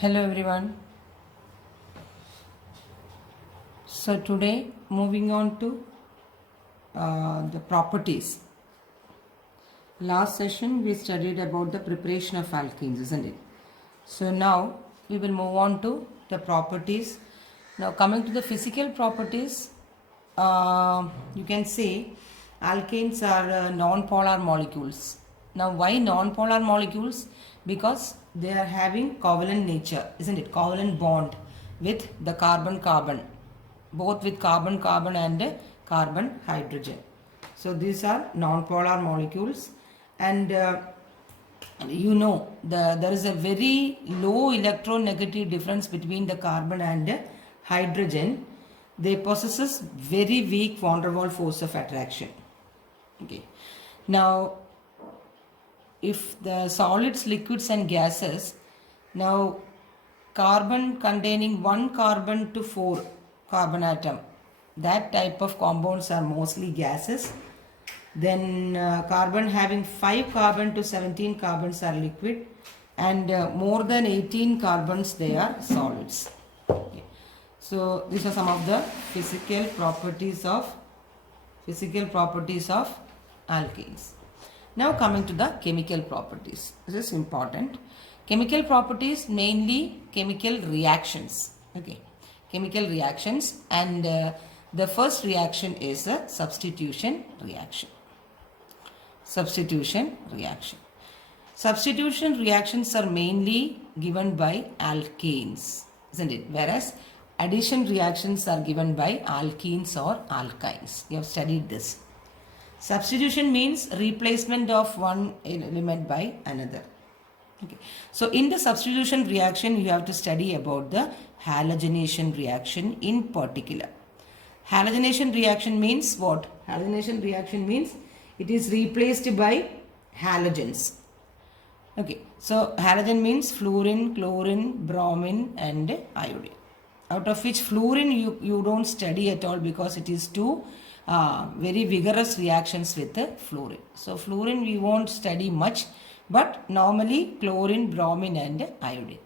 Hello everyone. So today moving on to the properties. Last session we studied about the preparation of alkenes, isn't it? So now we will move on to the properties. Now coming to the physical properties, you can say alkanes are non-polar molecules. Now why non-polar molecules? Because they are having covalent nature, isn't it? Covalent bond with the carbon-carbon, both with carbon-carbon and carbon-hydrogen. So these are non-polar molecules, and there is a very low electronegative difference between the carbon and hydrogen. They possesses very weak van der Waals force of attraction. Okay. Now, if the solids, liquids and gases, now carbon containing 1 carbon to 4 carbon atom, that type of compounds are mostly gases. Then carbon having 5 carbon to 17 carbons are liquid, and more than 18 carbons they are solids. Okay. So these are some of the physical properties of alkenes. Now coming to the chemical properties. This is important. Chemical properties, mainly chemical reactions. Okay, chemical reactions, and the first reaction is a substitution reaction. Substitution reactions are mainly given by alkanes, isn't it? Whereas addition reactions are given by alkenes or alkynes. You have studied this. Substitution means replacement of one element by another. Okay. So in the substitution reaction, you have to study about the halogenation reaction in particular. Halogenation reaction means what? Halogenation reaction means it is replaced by halogens. Okay. So halogen means fluorine, chlorine, bromine and iodine. Out of which fluorine you don't study at all because it is too very vigorous reactions with the fluorine. So fluorine we won't study much, but normally chlorine, bromine and iodine.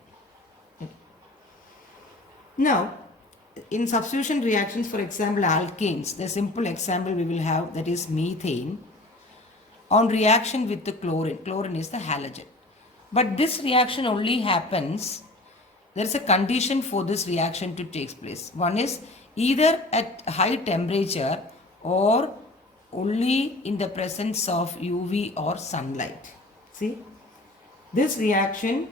Okay. Now in substitution reactions, for example alkanes, the simple example we will have, that is methane on reaction with the chlorine. Chlorine is the halogen. But this reaction only happens, there is a condition for this reaction to take place. One is either at high temperature or only in the presence of UV or sunlight. See, this reaction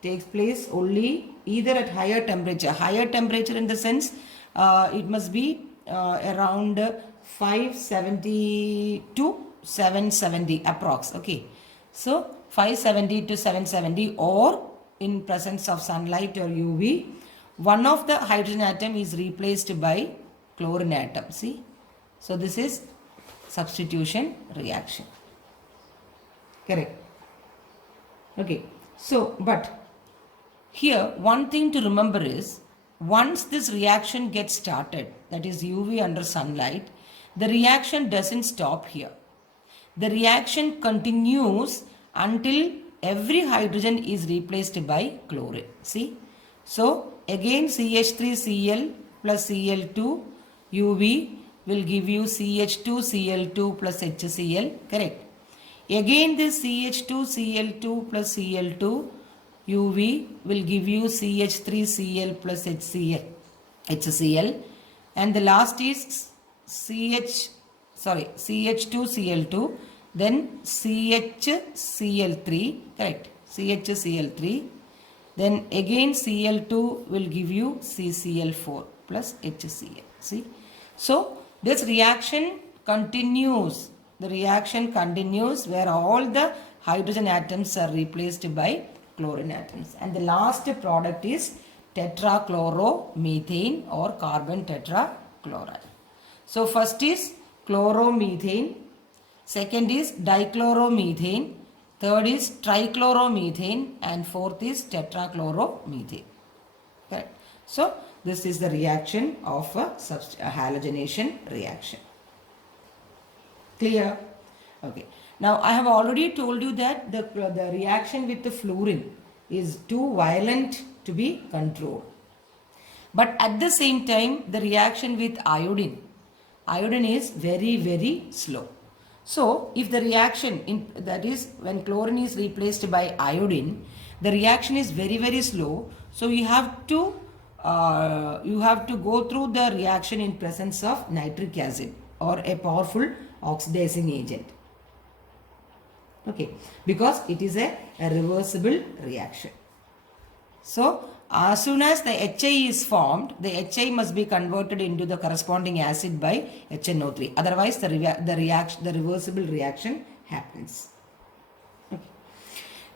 takes place only either at higher temperature in the sense it must be around 570 to 770 approx. Okay, so 570 to 770 or in presence of sunlight or UV, one of the hydrogen atom is replaced by chlorine atom. See, so this is substitution reaction. Correct. Okay. So, but here one thing to remember is, once this reaction gets started, that is UV under sunlight, the reaction doesn't stop here. The reaction continues until every hydrogen is replaced by chlorine. See, so again CH3Cl plus Cl2 UV will give you CH2Cl2 plus HCl. Correct. Again this CH2Cl2 plus Cl2 UV will give you CH3Cl plus HCl, and the last is CH2Cl2, then CHCl3, correct, CHCl3, then again Cl2 will give you CCl4 plus HCl. See, so this reaction continues. The reaction continues where all the hydrogen atoms are replaced by chlorine atoms, and the last product is tetrachloromethane or carbon tetrachloride. So first is chloromethane, second is dichloromethane, third is trichloromethane, and fourth is tetrachloromethane. Correct. So this is the reaction of a halogenation reaction. Clear? Okay. Now I have already told you that the reaction with the fluorine, is too violent to be controlled. But at the same time, the reaction with iodine is very, very slow. So, if the reaction, that is when chlorine is replaced by iodine, the reaction is very, very slow. So, you have to go through the reaction in presence of nitric acid or a powerful oxidizing agent. Okay, because it is a reversible reaction. So, as soon as the HI is formed, the HI must be converted into the corresponding acid by HNO3. Otherwise, the reversible reaction happens. Okay.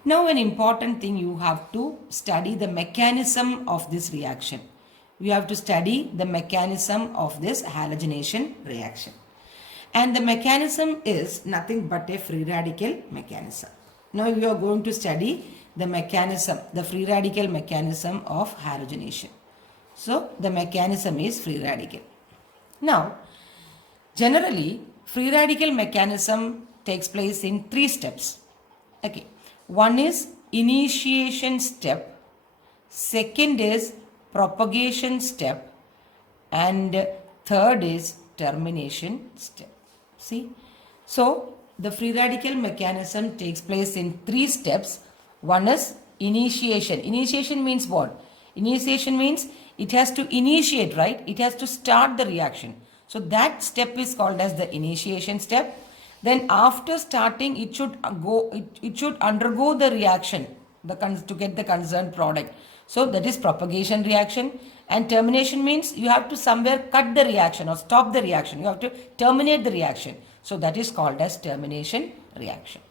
Now, an important thing, you have to study the mechanism of this reaction. You have to study the mechanism of this halogenation reaction. And the mechanism is nothing but a free radical mechanism. Now, you are going to study the mechanism, the free radical mechanism of halogenation. So, the mechanism is free radical. Now, generally, free radical mechanism takes place in 3 steps. Okay. One is initiation step, second is propagation step, and third is termination step. See? So, the free radical mechanism takes place in 3 steps. One is initiation. Initiation means what? Initiation means it has to initiate, right? It has to start the reaction. So that step is called as the initiation step. Then after starting, it should undergo the reaction to get the concerned product. So that is propagation reaction. And termination means you have to somewhere cut the reaction or stop the reaction. You have to terminate the reaction. So that is called as termination reaction.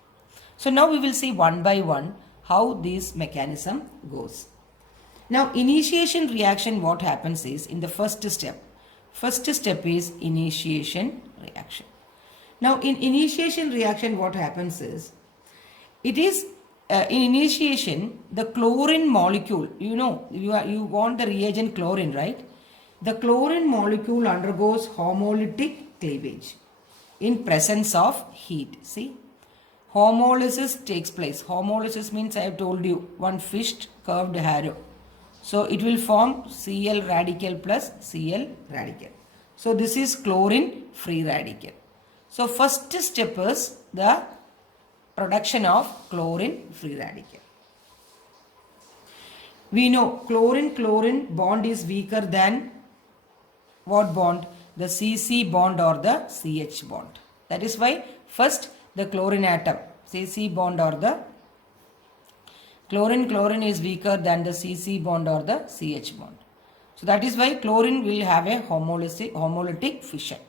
So now we will see one by one how this mechanism goes. Now, initiation reaction, what happens is in the first step. First step is initiation reaction. Now, in initiation reaction, what happens is, it is in initiation, the chlorine molecule, you want the reagent chlorine, right? The chlorine molecule undergoes homolytic cleavage in presence of heat. See? Homolysis takes place. Homolysis means I have told you one fished curved arrow. So it will form Cl radical plus Cl radical. So this is chlorine free radical. So first step is the production of chlorine free radical. We know chlorine bond is weaker than what bond? The CC bond or the CH bond. That is why first the chlorine atom, CC bond or the chlorine is weaker than the CC bond or the CH bond. So that is why chlorine will have a homolytic fission.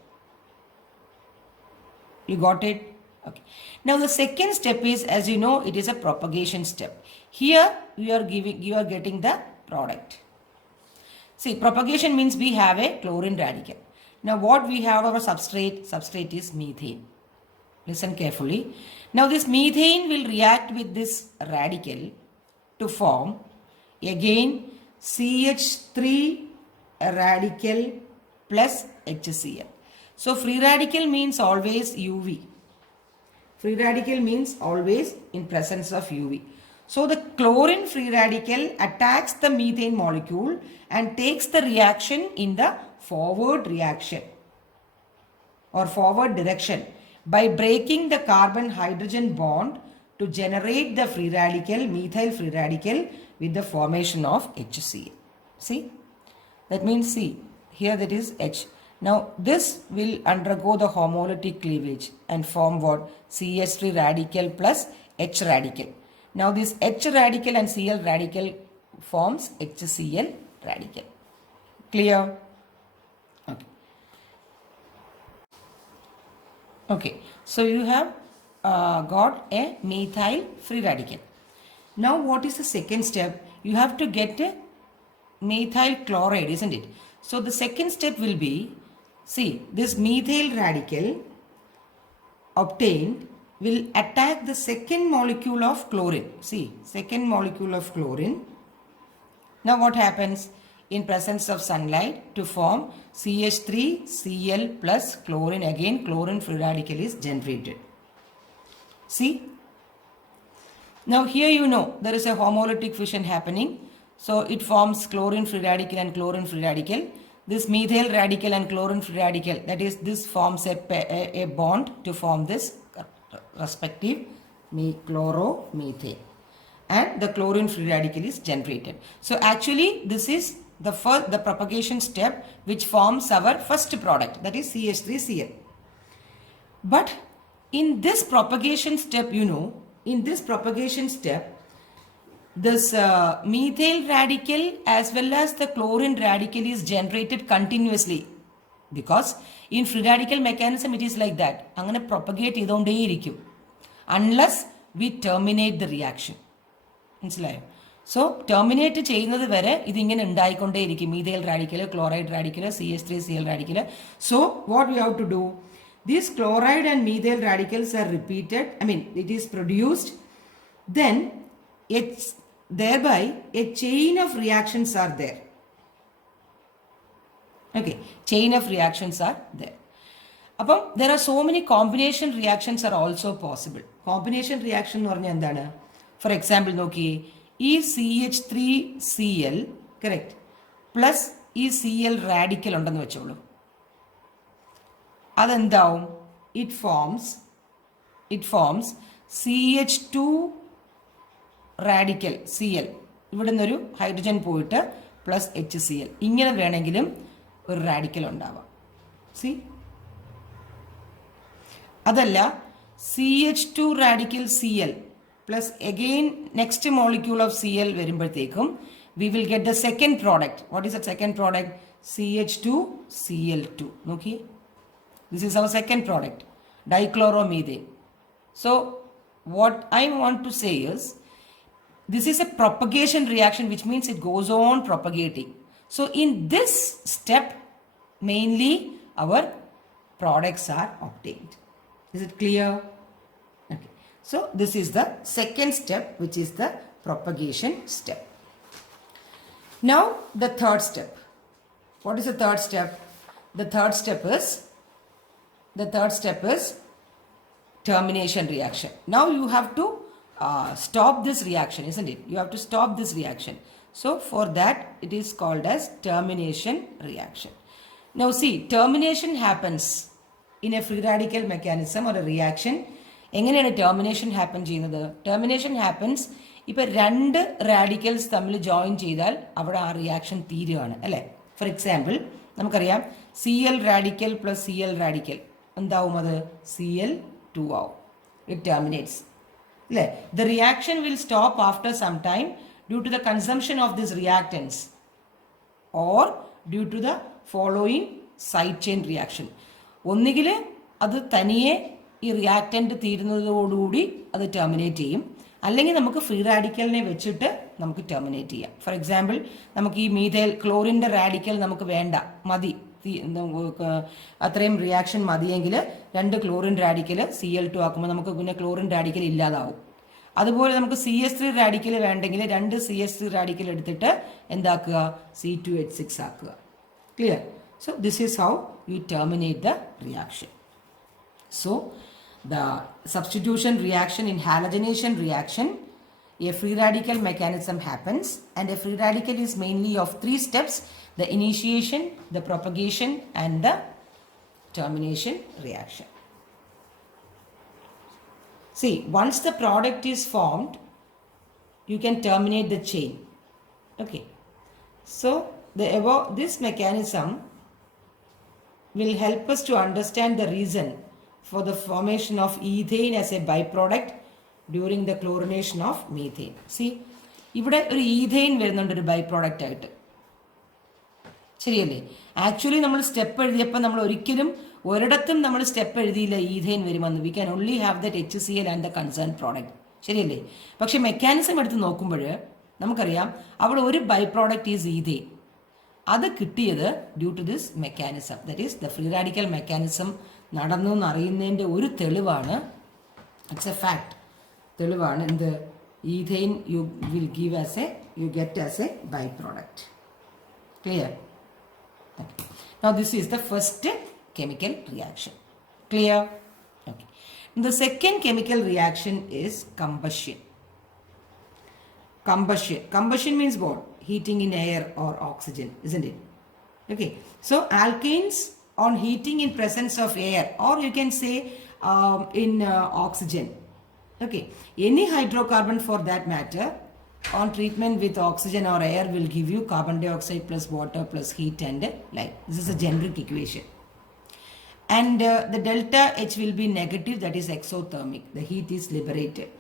You got it? Okay. Now the second step is, as you know, it is a propagation step. Here you are getting the product. See, propagation means we have a chlorine radical. Now what we have our substrate is methane. Listen carefully. Now this methane will react with this radical to form again CH3 radical plus HCl. So free radical means always UV. Free radical means always in presence of UV. So the chlorine free radical attacks the methane molecule and takes the reaction in the forward reaction or forward direction by breaking the carbon-hydrogen bond to generate the free radical, methyl free radical with the formation of HCl. See? That means C. Here that is H. Now this will undergo the homolytic cleavage and form what? CH3 radical plus H radical. Now this H radical and Cl radical forms HCl radical. Clear? Okay. Okay. So you have got a methyl free radical. Now what is the second step? You have to get a methyl chloride, isn't it? So the second step will be, see, this methyl radical obtained will attack the second molecule of chlorine. See, second molecule of chlorine. Now what happens? In presence of sunlight to form CH3Cl plus chlorine, again chlorine free radical is generated. See? Now here you know there is a homolytic fission happening. So it forms chlorine free radical and chlorine free radical. This methyl radical and chlorine free radical, that is, this forms a bond to form this respective chloromethane. And the chlorine free radical is generated. So actually this is the propagation step which forms our first product, that is CH3Cl. But in this propagation step, in this propagation step, this methyl radical as well as the chlorine radical is generated continuously, because in free radical mechanism it is like that. Angane propagate idonde irikkum unless we terminate the reaction. So terminate ചെയ്യുന്നത് വരെ ഇതിങ്ങനെ ഉണ്ടായിക്കൊണ്ടേയിരിക്കും. methyl radical, chloride radical, CH3Cl radical. So what we have to do, these chloride and methyl radicals are repeated, it is produced, then it's thereby a chain of reactions are there. Okay, chain of reactions are there. There are so many combination reactions are also possible. Combination reaction എന്ന് പറഞ്ഞാൽ എന്താണ്? For example, നോക്കിയേ, ഈ CH3Cl correct plus ഈ Cl radical ഉണ്ടെന്ന് വെച്ചോളൂ. അതെന്താവും? It forms CH2 radical Cl. ഇവിടെ നിന്നൊരു ഹൈഡ്രജൻ പോയിട്ട് പ്ലസ് HCl. ഇങ്ങനെ വേണമെങ്കിലും ഒരു റാഡിക്കൽ ഉണ്ടാവാം. സി, അതല്ല CH2 radical Cl plus again next molecule of Cl വരുമ്പോഴത്തേക്കും we will get the second product. What is the second product? CH2Cl2. നോക്കി, this is our second product, dichloromethane. So what I want to say is, this is a propagation reaction, which means it goes on propagating. So in this step, mainly our products are obtained. Is it clear? Okay. So this is the second step, which is the propagation step. Now the third step. What is the third step? The third step is termination reaction. Now you have to stop this reaction, isn't it? You have to stop this reaction. So for that it is called as termination reaction. Now see, termination happens in a free radical mechanism or a reaction. എങ്ങനെയാണ് termination happen ചെയ്യുന്നത്? Termination happens ഇപ്പോൾ രണ്ട് radicals തമ്മിൽ join ചെയ്താൽ അവിടെ ആ reaction തീരുകയാണ്, അല്ലേ? ഫോർ എക്സാമ്പിൾ നമുക്കറിയാം Cl radical plus Cl radical എന്താവും? അത് Cl2 ആവും. ഇറ്റ് ടെർമിനേറ്റ്സ്, അല്ലേ? The reaction will stop after some time due to the consumption of this reactants or due to the following side chain reaction. ഒന്നുകിൽ അത് തനിയെ ഈ reactant തീരുന്നതോടുകൂടി അത് terminate ചെയ്യും, അല്ലെങ്കിൽ നമുക്ക് ഫ്രീ റാഡിക്കലിനെ വെച്ചിട്ട് നമുക്ക് ടെർമിനേറ്റ് ചെയ്യാം. ഫോർ എക്സാമ്പിൾ നമുക്ക് ഈ മീഥൈൽ ക്ലോറിൻ്റെ റാഡിക്കൽ നമുക്ക് വേണ്ട, മതി, അത്രയും റിയാക്ഷൻ മതിയെങ്കിൽ രണ്ട് ക്ലോറിൻ റാഡിക്കൽ Cl2 ആക്കുമ്പോൾ നമുക്ക് പിന്നെ ക്ലോറിൻ റാഡിക്കൽ ഇല്ലാതാവും. അതുപോലെ നമുക്ക് CH3 റാഡിക്കൽ വേണ്ടെങ്കിൽ രണ്ട് CH3 റാഡിക്കൽ എടുത്തിട്ട് എന്താക്കുക? C2H6 ആക്കുക. Clear? So this is how we terminate the reaction. So the substitution reaction in halogenation reaction, a free radical mechanism happens, and a free radical is mainly of three steps: the initiation, the propagation, and the termination reaction. See, once the product is formed, you can terminate the chain. Okay. So this mechanism will help us to understand the reason for the formation of ethane as a byproduct during the chlorination of methane. See, ഇവിടെ ഒരു ethane വരുന്നുണ്ട് ഒരു by product ആയിട്ട്, ശരിയല്ലേ? Actually നമ്മൾ step എഴുതിയപ്പോൾ നമ്മൾ ഒരിക്കലും ഒരിടത്തും നമ്മൾ സ്റ്റെപ്പ് എഴുതിയില്ല ഈഥെയിൻ വരുമെന്ന്. We can only have that HCl and the concern product, ശരിയല്ലേ? പക്ഷെ മെക്കാനിസം എടുത്ത് നോക്കുമ്പോൾ നമുക്കറിയാം അവിടെ ഒരു ബൈ പ്രോഡക്റ്റ് ഈസ് ഈഥെയിൻ. അത് കിട്ടിയത് due to this mechanism, that is the free radical mechanism നടന്നു എന്നറിയുന്നതിൻ്റെ ഒരു തെളിവാണ്, ഇറ്റ്സ് എ ഫാക്ട്, തെളിവാണ് എന്ത്? Ethane you will give as a, you get as a by product. Clear? Now this is the first chemical reaction. Clear? Okay. The second chemical reaction is combustion. combustion. Combustion means what? Heating in air or oxygen, isn't it? Okay, so alkanes on heating in presence of air, or you can say in oxygen. Okay, any hydrocarbon for that matter on treatment with oxygen or air will give you carbon dioxide plus water plus heat and light. This is a generic equation. And the delta H will be negative, that is exothermic. The heat is liberated.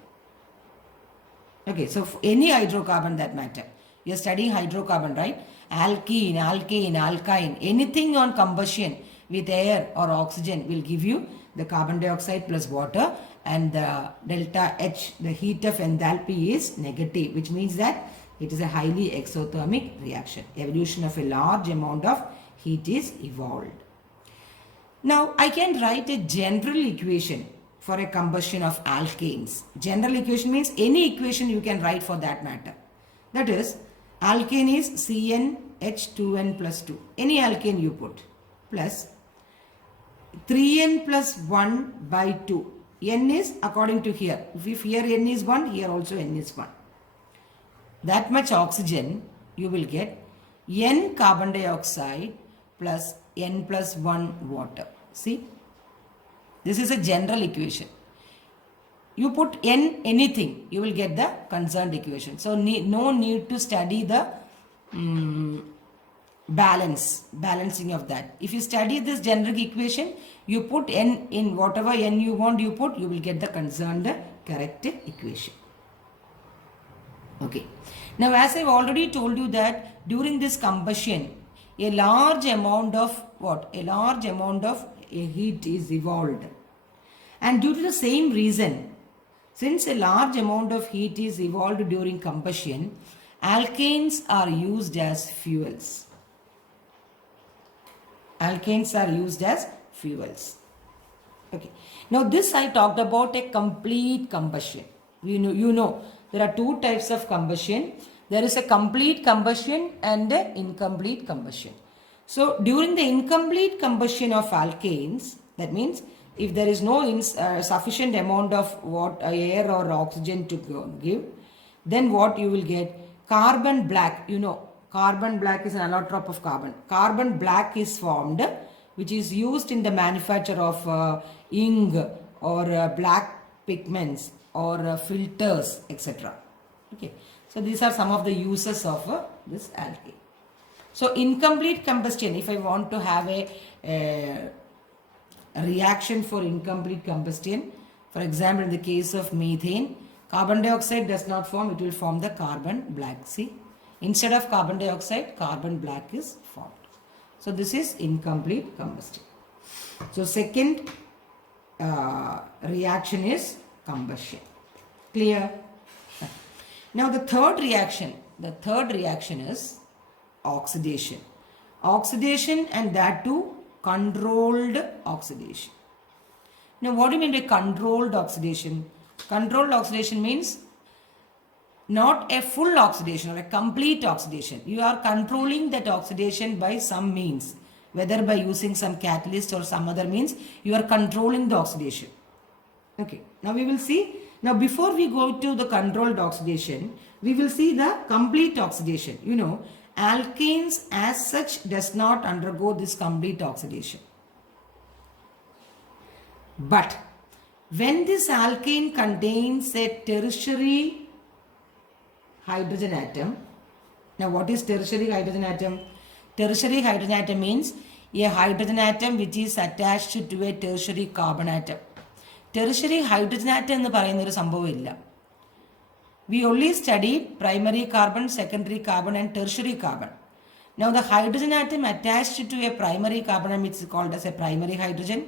Okay, so any hydrocarbon that matter. You are studying hydrocarbon, right? Alkene, alkane, alkyne, anything on combustion with air or oxygen will give you the carbon dioxide plus water, and the delta H, the heat of enthalpy, is negative, which means that it is a highly exothermic reaction. Evolution of a large amount of heat is evolved. Now I can write a general equation for a combustion of alkanes. General equation means any equation you can write for that matter. That is, alkane is CnH2n plus 2. Any alkane you put, plus 3n plus 1 by 2. N is according to here. If here n is 1, here also n is 1. That much oxygen you will get n carbon dioxide plus n plus 1 water. See, this is a general equation. You put n anything, you will get the concerned equation. So no need to study the balancing of that. If you study this generic equation, you put n in whatever n you want, you put, you will get the concerned correct equation. Okay. Now, as I've already told you that during this combustion, a large amount of what? A large amount of heat is evolved. And due to the same reason, since a large amount of heat is evolved during combustion, alkanes are used as fuels. Alkanes are used as fuels. Okay. Now this I talked about a complete combustion. You know there are two types of combustion. There is a complete combustion and an incomplete combustion. So during the incomplete combustion of alkanes, that means if there is no sufficient amount of air or oxygen to give, then what you will get? Carbon black. You know, carbon black is an allotrope of carbon. Carbon black is formed, which is used in the manufacture of ink or black pigments or filters, etc. Okay. So these are some of the uses of this alkane. So incomplete combustion, if I want to have a reaction for incomplete combustion, for example, in the case of methane, carbon dioxide does not form, it will form the carbon black. See, instead of carbon dioxide, carbon black is formed. So this is incomplete combustion. So second reaction is combustion. Clear? Now the third reaction is oxidation. Oxidation, and that too controlled oxidation. Now what do you mean by controlled oxidation? Controlled oxidation means not a full oxidation or a complete oxidation. You are controlling that oxidation by some means, whether by using some catalyst or some other means, you are controlling the oxidation. Okay, now we will see. Now before we go to the controlled oxidation, we will see the complete oxidation. You know, alkanes as such does not undergo this complete oxidation. But when this alkane contains a tertiary hydrogen atom, now what is tertiary hydrogen atom? Tertiary hydrogen atom means a hydrogen atom which is attached to a tertiary carbon atom. Tertiary hydrogen atom എന്ന് പറയുന്ന ഒരു സംഭവമില്ല. We only studied primary carbon, secondary carbon and tertiary carbon. Now the hydrogen atom attached to a primary carbon atom is called as a primary hydrogen.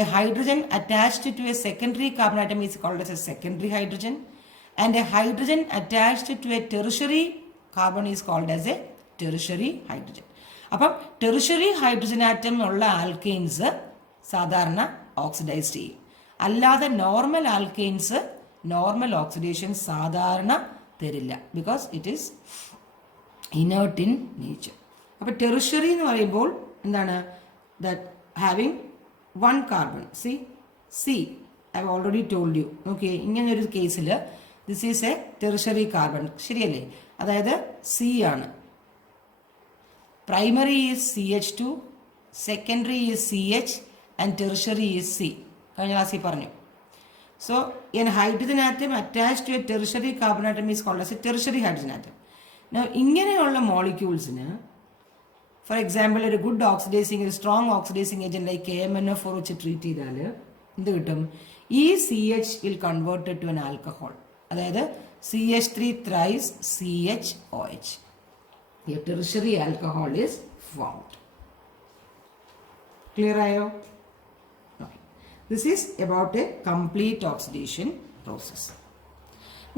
A hydrogen attached to a secondary carbon atom is called as a secondary hydrogen. And a hydrogen attached to a tertiary carbon is called as a tertiary hydrogen. അപ്പം tertiary hydrogen atom ഉള്ള alkanes സാധാരണ oxidise ചെയ്യും. അല്ലാതെ normal alkanes normal oxidation സാധാരണ തരില്ല, because it is inert in nature. അപ്പോൾ tertiary എന്ന് പറയുമ്പോൾ എന്താണ്? That having one carbon. C I have already told you. Okay, ഇങ്ങനൊരു കേസിൽ this is A tertiary carbon. ശരിയല്ലേ? അതായത് സി ആണ്. Primary is CH2, secondary is CH and tertiary is C. കഴിഞ്ഞ ക്ലാസ്സിൽ പറഞ്ഞു. So, a hydrogen atom attached to a tertiary carbon atom is called as a tertiary hydrogen atom. Now, ഇങ്ങനെയുള്ള മോളിക്യൂൾസിന്, for example, ഒരു good oxidising, ഒരു strong oxidising agent like KMnO4 വെച്ച് treat ചെയ്താൽ എന്ത് കിട്ടും? ഈ CH will converted to an alcohol. അതായത് CH3 thrice CHOH. A tertiary alcohol is formed. Clear ആയോ? This is about a complete oxidation process.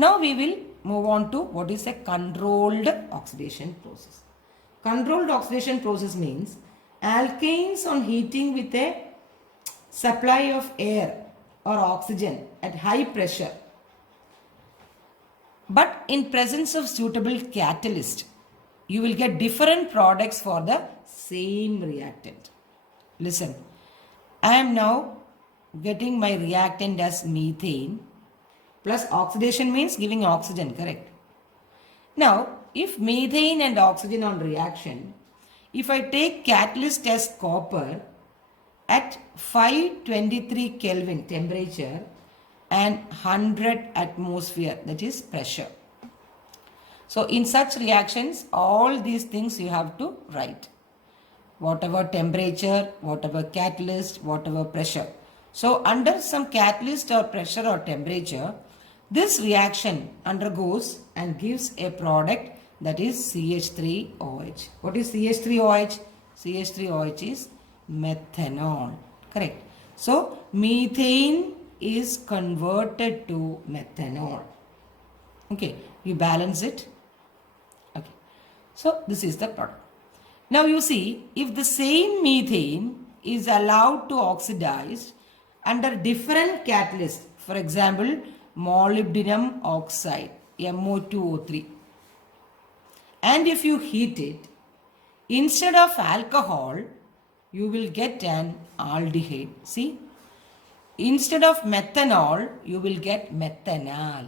Now we will move on to what is a controlled oxidation process. Controlled oxidation process means alkanes on heating with a supply of air or oxygen at high pressure, but in presence of suitable catalyst, you will get different products for the same reactant. Listen, I am now getting my reactant as methane plus oxidation means giving oxygen, correct? Now, if methane and oxygen on reaction, if I take catalyst as copper at 523 Kelvin temperature and 100 atmosphere, that is pressure. So, in such reactions, all these things you have to write. Whatever temperature, whatever catalyst, whatever pressure. So, under some catalyst or pressure or temperature, this reaction undergoes and gives a product that is CH3OH. What is CH3OH? CH3OH is methanol. Correct. So, methane is converted to methanol. Okay. You balance it. Okay. So, this is the product. Now, you see, if the same methane is allowed to oxidize under different catalyst, for example, molybdenum oxide, MO2O3, and if you heat it, instead of alcohol, you will get an aldehyde. See, instead of methanol, you will get methanol.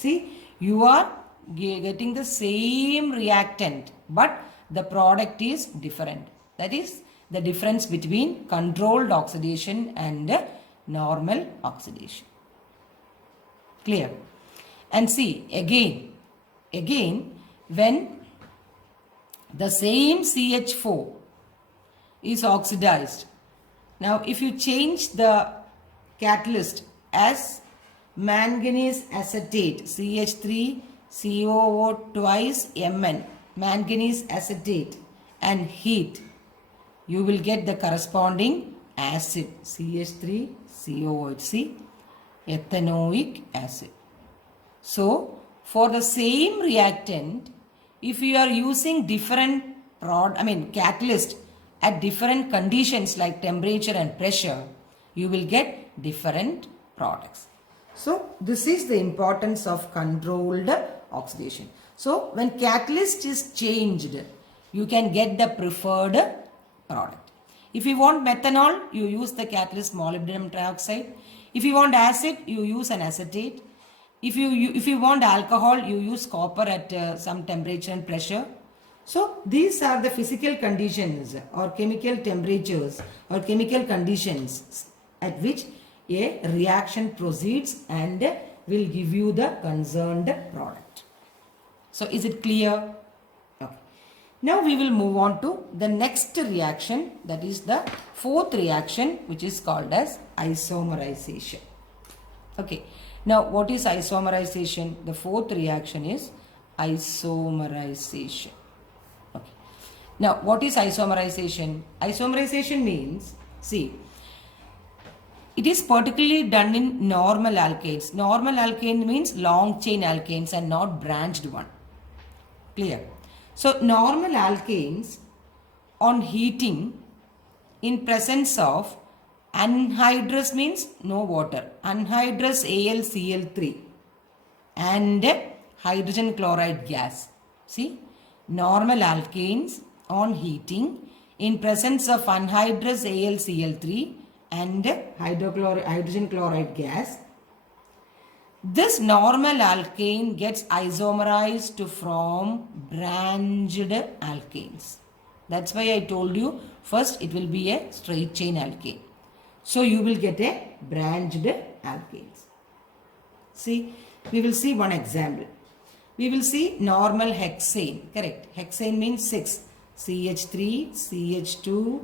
See, you are getting the same reactant, but the product is different. That is the difference between controlled oxidation and normal oxidation. Clear? And see, again, when the same CH4 is oxidized, now if you change the catalyst as manganese acetate, CH3COO twice Mn, manganese acetate, and heat, you will get the corresponding acid, CH3COOH, see, ethanoic acid. So, for the same reactant, if you are using different catalyst at different conditions like temperature and pressure, you will get different products. So, this is the importance of controlled oxidation. So, when catalyst is changed, you can get the preferred product. If you want methanol, you use the catalyst molybdenum trioxide. If you want acid, you use an acetate. If you want alcohol, you use copper at some temperature and pressure. So, these are the physical conditions or chemical temperatures or chemical conditions at which a reaction proceeds and will give you the concerned product. So, is it clear? Okay. Now, we will move on to the next reaction, that is the fourth reaction, which is called as isomerization. Okay. Now, what is isomerization? The fourth reaction is isomerization. Okay. Now, what is isomerization? Isomerization means, see, it is particularly done in normal alkanes. Normal alkane means long chain alkanes and not branched one. Clear? So, normal alkanes on heating in presence of anhydrous means no water, anhydrous AlCl3 and hydrogen chloride gas. See, normal alkanes on heating in presence of anhydrous AlCl3 and hydrogen chloride gas, This normal alkane gets isomerized to form branched alkanes. That's why I told you first it will be a straight chain alkane. So you will get a branched alkanes. See, we will see one example. We will see normal hexane, correct? Hexane means 6. CH3, CH2,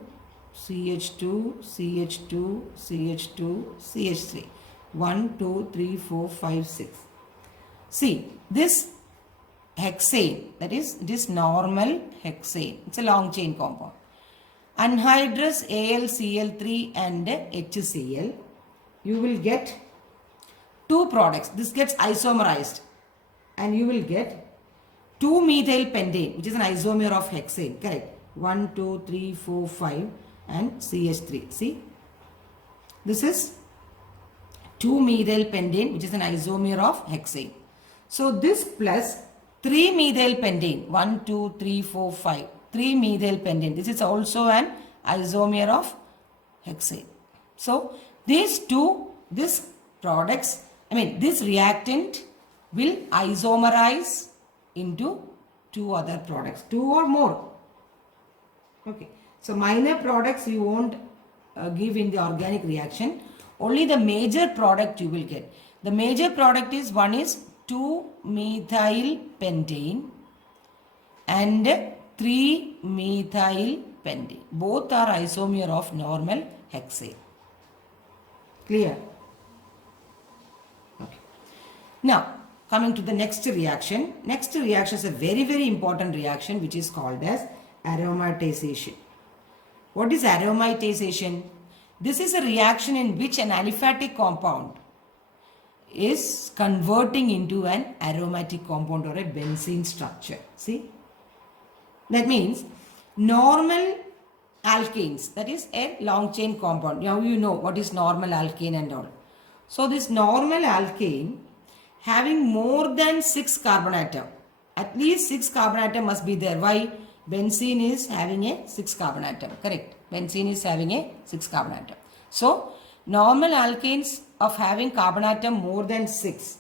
CH2, CH2, CH2, CH3. 1, 2, 3, 4, 5, 6. See, this hexane, that is, it is normal hexane. It's a long chain compound. Anhydrous AlCl3 and HCl, you will get two products. This gets isomerized and you will get 2-methyl pentane, which is an isomer of hexane, correct? 1, 2, 3, 4, 5 and CH3. See, this is 2-methyl pentane, which is an isomer of hexane. So this plus 3-methyl pentane, 1, 2, 3, 4, 5, 3-methyl pentane. This is also an isomer of hexane. So these products, this reactant will isomerize into two other products, 2 or more. Okay. So minor products you won't give in the organic reaction. Only the major product you will get. The major product is, one is 2-methyl pentane and 3-methyl pentane. Both are isomer of normal hexane. Clear? Okay. Now, coming to the next reaction. Next reaction is a very, very important reaction which is called as aromatization. What is aromatization? This is a reaction in which an aliphatic compound is converting into an aromatic compound or a benzene structure. See? That means normal alkanes, that is a long chain compound. Now you know what is normal alkane and all. So this normal alkane having more than 6 carbon atom. At least 6 carbon atom must be there. Why? Benzene is having a 6 carbon atom. Correct. Benzene is having a 6 carbon atom. So, normal alkanes of having carbon atom more than 6.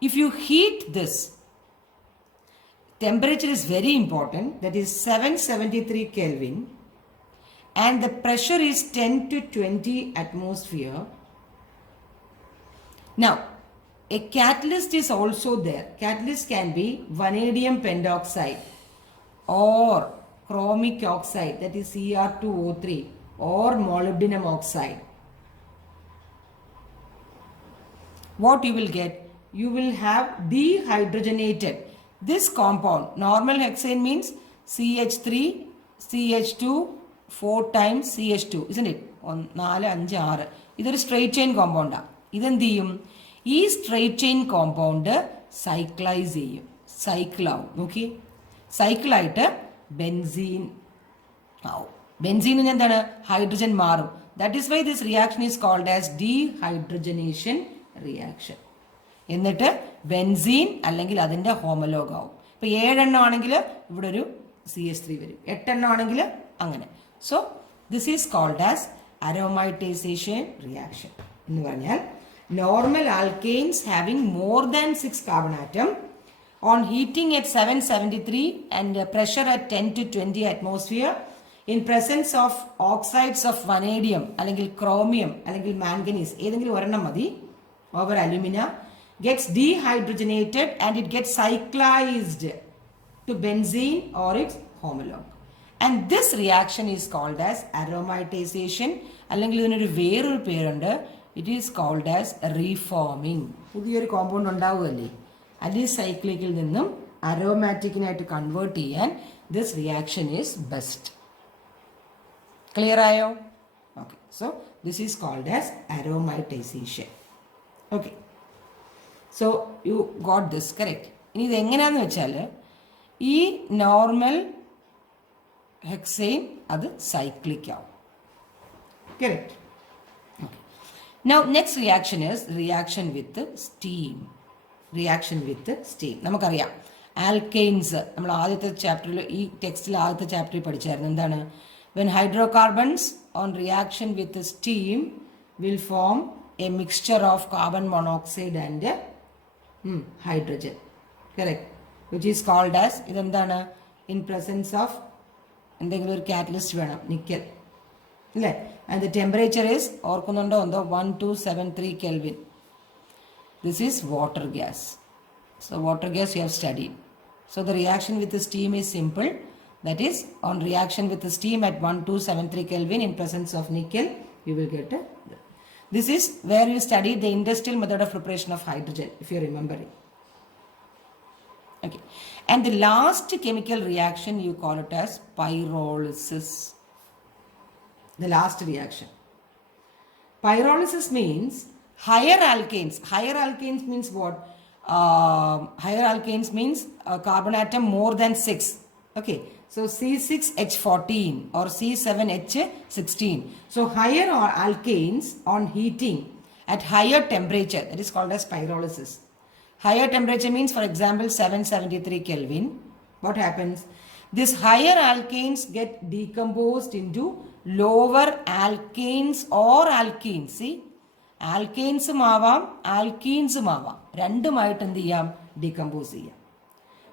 If you heat this, temperature is very important. That is 773 Kelvin. And the pressure is 10 to 20 atmosphere. Now, a catalyst is also there. Catalyst can be vanadium pentoxide or chromic oxide, that is Cr2O3, or molybdenum oxide. What you will get? You will have dehydrogenated. This compound, normal hexane means CH3, CH2, 4 times CH2, isn't it? 4, 5, 6. This is a straight chain compound. This straight chain compound cyclize. Cycle. Okay? Cycle benzene. Benzene is hydrogen maru. That is why this reaction is called as dehydrogenation reaction. എന്നിട്ട് benzene അല്ലെങ്കിൽ അതിൻ്റെ ഹോമലോഗ് ആവും. ഇപ്പോൾ 7 എണ്ണം ആണെങ്കിൽ ഇവിടെ ഒരു CH3 വരും, 8 എണ്ണം ആണെങ്കിൽ അങ്ങനെ. So this is called as aromatization reaction എന്ന് പറഞ്ഞാൽ normal alkanes having more than 6 carbon atom on heating at 773 and pressure at 10 to 20 atmosphere in presence of oxides of vanadium അല്ലെങ്കിൽ chromium അല്ലെങ്കിൽ manganese ഏതെങ്കിലും ഒരെണ്ണം മതി over alumina gets dehydrogenated and it gets cyclized to benzene or its homologue, and this reaction is called as aromatization അല്ലെങ്കിൽ ഇതിനൊരു വേറൊരു പേരുണ്ട്. It is called as reforming. പുതിയൊരു കോമ്പൗണ്ട് ഉണ്ടാവുകയല്ലേ, അലിസൈക്ലിക്കിൽ നിന്നും അരോമാറ്റിക്കിനായിട്ട് കൺവേർട്ട് ചെയ്യാൻ this reaction is best. Clear ആയോ? Okay. So this is called as aromatization. Okay. So you got this correct. ഇനി ഇത് എങ്ങനെയാണെന്ന് വെച്ചാൽ ഈ നോർമൽ ഹെക്സെയിൻ അത് സൈക്ലിക് ആവും. Correct. Okay. Now next reaction is reaction with steam. Reaction with steam നമുക്കറിയാം. Alkanes നമ്മൾ ആദ്യത്തെ ചാപ്റ്ററിൽ, ഈ ടെക്സ്റ്റിൽ ആദ്യത്തെ ചാപ്റ്ററിൽ പഠിച്ചായിരുന്നു. എന്താണ്? When hydrocarbons on reaction with steam will form a mixture of carbon monoxide and hydrogen. Correct. Which is called as in presence of catalyst nickel. And the temperature is 1273 Kelvin. This is water gas. So water gas you have studied. So the reaction with the steam is simple. That is, on reaction with the steam at 1273 Kelvin in presence of nickel, you will get a... This is where you studied the industrial method of preparation of hydrogen, if you remember it. Okay. And the last chemical reaction, you call it as pyrolysis. The last reaction. Pyrolysis means higher alkanes. Higher alkanes means what? Higher alkanes means a carbon atom more than 6. Okay. So C6H14 or C7H16. So higher alkanes on heating at higher temperature, that is called as pyrolysis. Higher temperature means, for example, 773 Kelvin. What happens? These higher alkanes get decomposed into lower alkanes or alkenes. See? Alkanes mavam, alkenes mavam. Random decompose.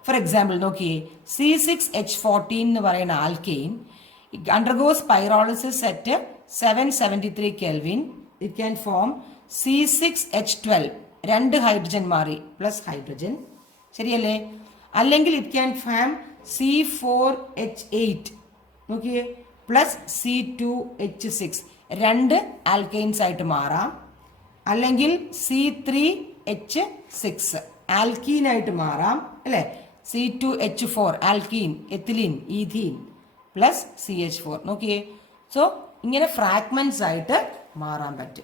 For example, C6H14 alkane, it undergoes pyrolysis at 773 Kelvin. It can form C6H12. 2 hydrogen mari plus hydrogen. Allengil it can form C4H8. Okay, plus C2H6. 2 alkanes aayittu maaram. Allengil C3H6 alkene aayittu maaram. C2H4 alkene, ethylene, ethene plus CH4. Okay. So, ingane fragments aayittu maaran pattum.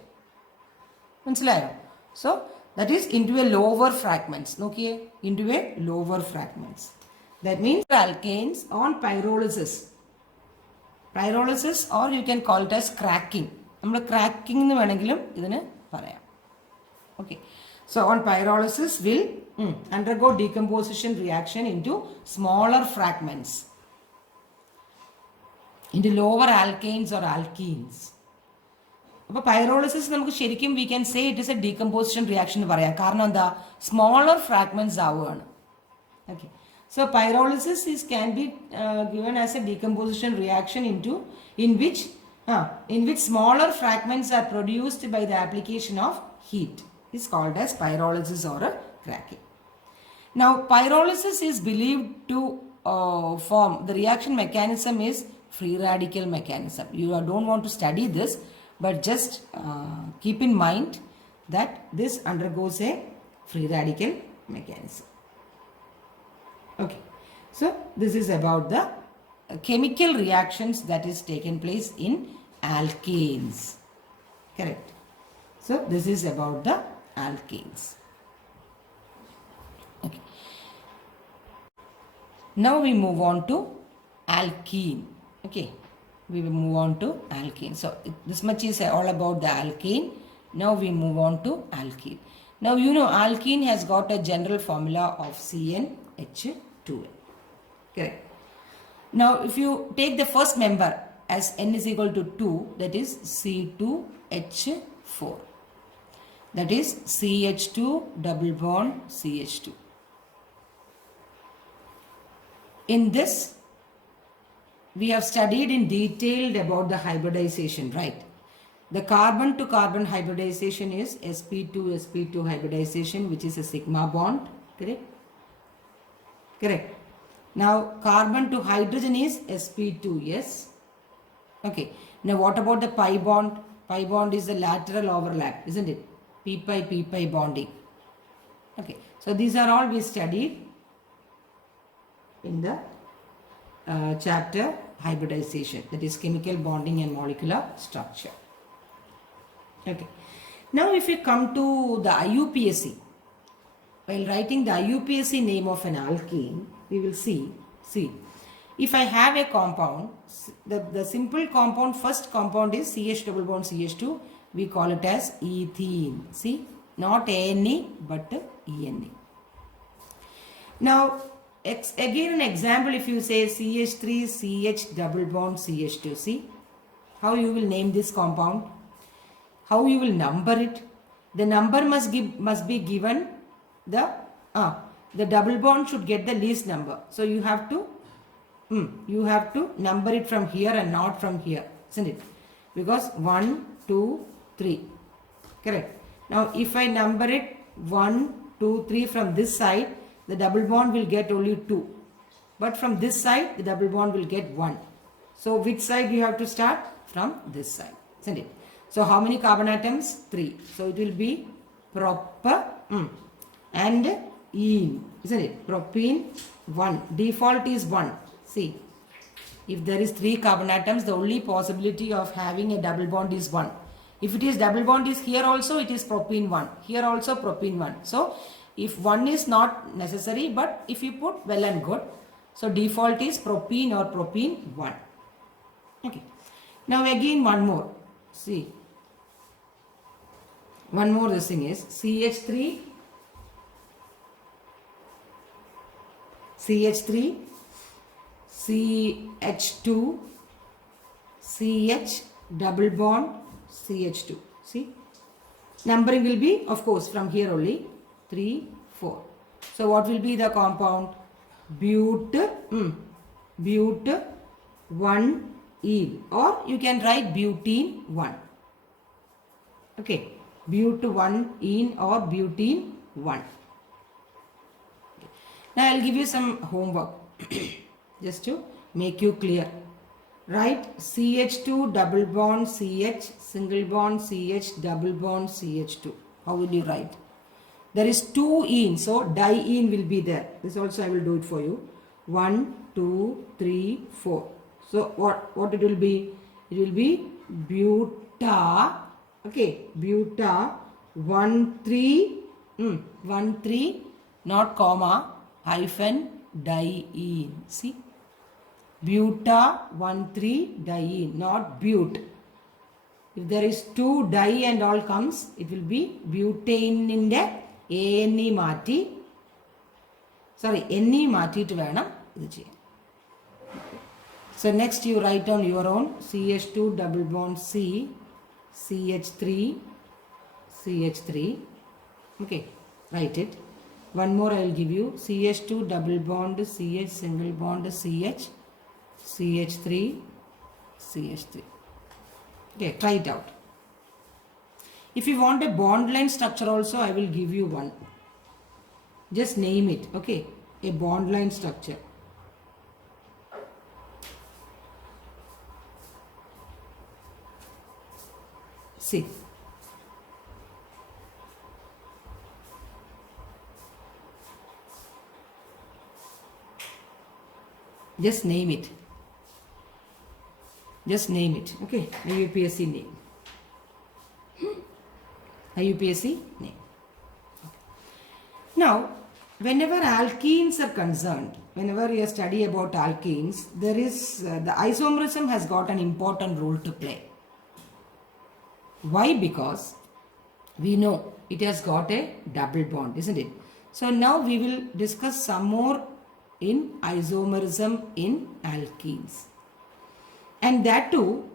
Manasilayo? So, that is into a lower fragments. Okay. Into a lower fragments. That means alkanes on pyrolysis. Pyrolysis, or you can call it as cracking. നമ്മൾ cracking എന്ന് വേണമെങ്കിലും ഇതിന് പറയാം. Okay. So on pyrolysis will undergo decomposition reaction into smaller fragments, into lower alkanes or alkenes. അപ്പോൾ pyrolysis നമുക്ക് ശരിക്കും we can say it is a decomposition reaction എന്ന് പറയാം. കാരണം എന്താ? Smaller fragments ആവുകയാണ്. Okay. So pyrolysis can be given as a decomposition reaction in which smaller fragments are produced by the application of heat. Is called as pyrolysis or a cracking. Now pyrolysis is believed to form, the reaction mechanism is free radical mechanism. You don't want to study this, but just keep in mind that this undergoes a free radical mechanism. Okay, so this is about the chemical reactions that is taken place in alkanes. Correct. So this is about the alkanes. Okay. Now we move on to alkene. Okay. We will move on to alkene. So this much is all about the alkane. Now we move on to alkene. Now you know alkene has got a general formula of CnH2n. Correct. Now if you take the first member as n is equal to 2, that is C2H4. That is CH2 double bond CH2. In this, we have studied in detail about the hybridization, right? The carbon to carbon hybridization is sp2 hybridization, which is a sigma bond, correct? Correct. Now carbon to hydrogen is sp2s. Okay. Now what about the pi bond? Pi bond is the lateral overlap, isn't it? P-pi bonding. Okay. So these are all we studied in the chapter hybridization, that is chemical bonding and molecular structure. Okay. Now if you come to the IUPAC, while writing the IUPAC name of an alkene, we will see if I have a compound, the simple compound, first compound is CH double bond CH2, we call it as ethene. See, not ANE but ENE. Now again an example, if you say CH3 CH double bond CH2, see how you will name this compound, how you will number it. the number must be given the double bond should get the least number. So you have to number it from here and not from here, isn't it? Because 1, 2, 3. Correct. Now if I number it 1, 2, 3 from this side, the double bond will get only 2. But from this side, the double bond will get 1. So which side you have to start? From this side, isn't it? So how many carbon atoms? 3. So it will be proper and ene, isn't it? Propene 1. Default is 1. See, if there is 3 carbon atoms, the only possibility of having a double bond is 1. If it is double bond is here also, it is propene 1. Here also propene 1. So if 1 is not necessary, but if you put, well and good. So default is propene or propene 1. Okay. Now again one more. See. One more this thing is CH3, CH2, CH double bond, CH2. See, numbering will be, of course, from here only 3, 4. So what will be the compound? But 1 ene, or you can write butene 1. Okay, but 1 ene or butene 1. Now I will give you some homework just to make you clear. Write CH2 double bond CH, single bond CH, double bond CH2. How will you write? There is 2 ene, so diene will be there. This also I will do it for you. 1, 2, 3, 4. So what it will be? It will be buta. Okay, buta 1, 3, 1, 3, not comma, hyphen diene. See, buta 1, 3 diene, not but. If there is 2 di and all comes, it will be butane in the ane mati. Sorry, ne mati to venam. So next you write down your own CH2 double bond C, CH3, CH3. Okay, write it. One more I will give you. CH2 double bond CH, single bond CH, CH3, CH3. Okay, try it out. If you want a bond line structure also, I will give you one. Just name it. Okay, a bond line structure. See. Just name it. Just name it. Okay. IUPAC name. IUPAC name. Okay. Now, whenever alkenes are concerned, whenever you study about alkenes, there is the isomerism has got an important role to play. Why? Because we know it has got a double bond, isn't it? So now we will discuss some more in isomerism in alkenes. And that too,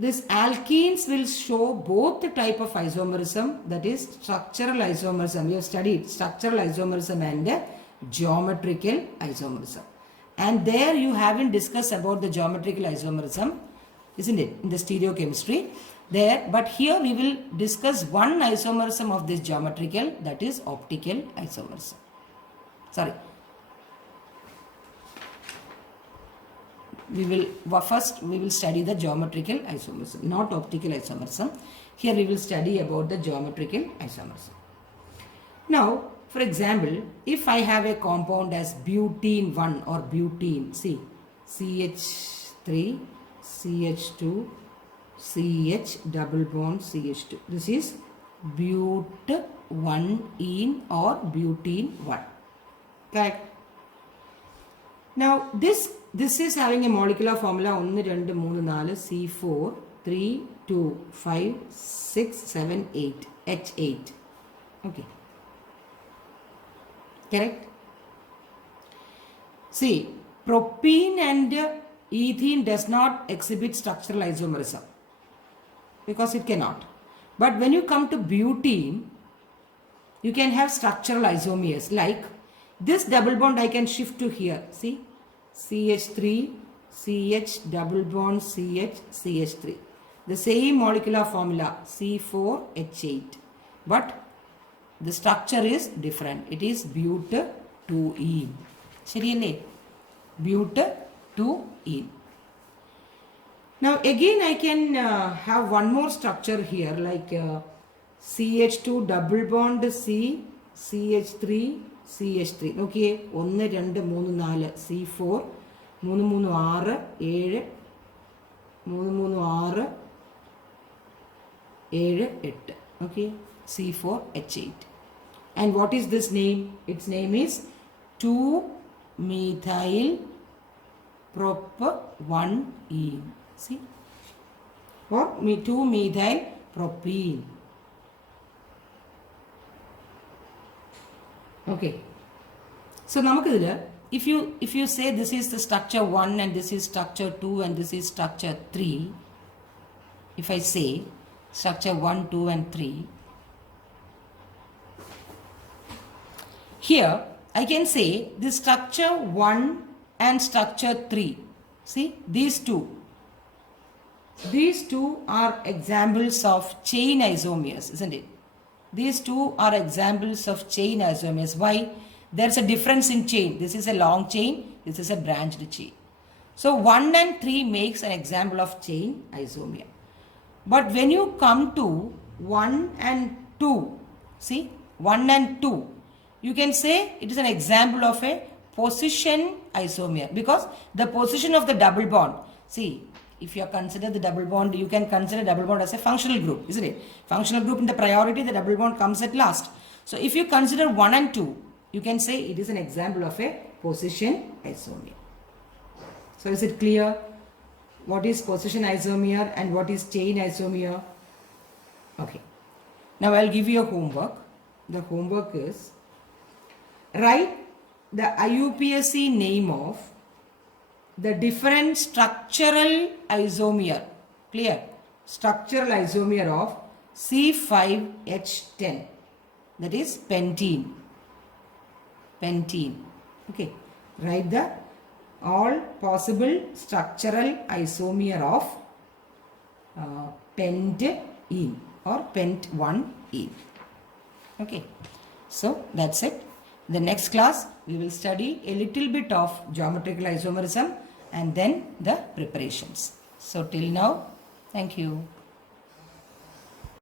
these alkenes will show both the type of isomerism, that is structural isomerism. We have studied structural isomerism and geometrical isomerism. And there you haven't discussed about the geometrical isomerism, isn't it, in the stereochemistry there. But here we will discuss one isomerism of this geometrical, that is optical isomerism. Sorry. We will study the geometrical isomerism, not optical isomerism. Here we will study about the geometrical isomerism. Now, for example, if I have a compound as butene 1 or butene, see, CH3, CH2, CH double bond CH2. This is but 1 ene or butene 1. Correct? Now, this is having a molecular formula 1, 2, 3, 4, C4, 3, 2, 5, 6, 7, 8, H8. Okay. Correct? See, propene and ethene does not exhibit structural isomerism because it cannot. But when you come to butene, you can have structural isomers like this double bond I can shift to here. See, CH3, CH double bond CH, CH3. The same molecular formula C4H8. But the structure is different. It is but2ene. ശരിയല്ലേ? but2ene. Now again I can have one more structure here like CH2 double bond C, CH3, CH3. Okay, 1, 2, 3, 4, C4, 3, 3, 6, 7, 8. Okay, C4H8. And what is this name? Its name is 2-methyl prop-1ene. See? Or 2-methyl propene. Okay. So, if you say this is the structure 1 and this is structure 2 and this is structure 3, if I say structure 1, 2 and 3, here I can say this structure 1 and structure 3. See, these two are examples of chain isomers, isn't it? These two are examples of chain isomers. Why? There's a difference in chain. This is a long chain, this is a branched chain. So 1 and 3 makes an example of chain isomer. But when you come to 1 and 2, see, 1 and 2, you can say it is an example of a position isomer because the position of the double bond, see, if you consider the double bond, you can consider double bond as a functional group, isn't it? Functional group in the priority, the double bond comes at last. So if you consider 1 and 2, you can say it is an example of a position isomer. So is it clear what is position isomer and what is chain isomer? Okay. Now I'll give you a homework. The homework is write the IUPAC name of the different structural isomer, clear? Structural isomer of C5H10, that is pentene. Pentene. Okay. Write the all possible structural isomer of pentene or pent1ene. Okay. So that's it. The next class we will study a little bit of geometrical isomerism and then the preparations. So till now, thank you.